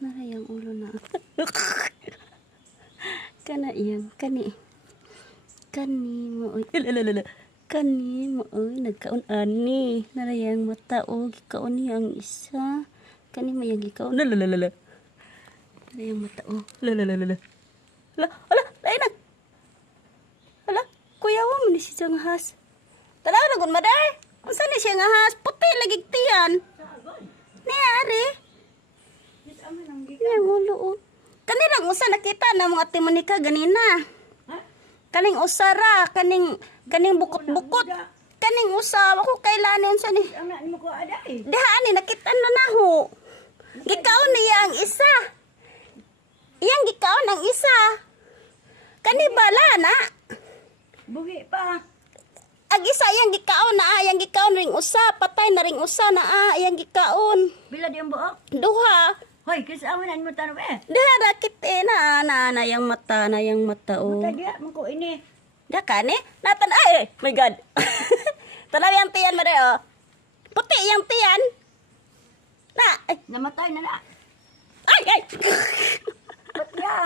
Naray ang ulo na. Kana iyang, kani. Kani mo, oy. Kani mo, oy. Nagkaon, ani. Naray ang mata, o. Gikaon niya ang isa. Kani mo yung gikaon. Naray ang mata, o. Hala, lain na. Hala, kuyawa mo ni siya nga has. Tanaw na gun, maday. Unsa ni siya nga has? Puti, lagig tiyan. Niyari. Niya ngulo, o. Kanirang usa nakita na mga timonika ganina. Kaning usara, kaning bukot-bukot. Kaning usa, ako kailan unsa ni? Diha ani nakita na naho. Gikaon niya ang isa. Iyang gikaon ang isa. Kani bala na. Buhi pa. Ag isa iyang gikaon na, iyang gikaon ring usa, patay na ring usa na, iyang gikaon. Bila di ang buok? Duha. Hoy, kisa awan mo tanong Diha rakit na yang mata, o. Mata dia mo ko ini. Da kani? Natan ay, my god. Tanaw yang tiyan mo o. Puti yang tiyan. Na, ay, Namatay na na. ay. Ba't ya?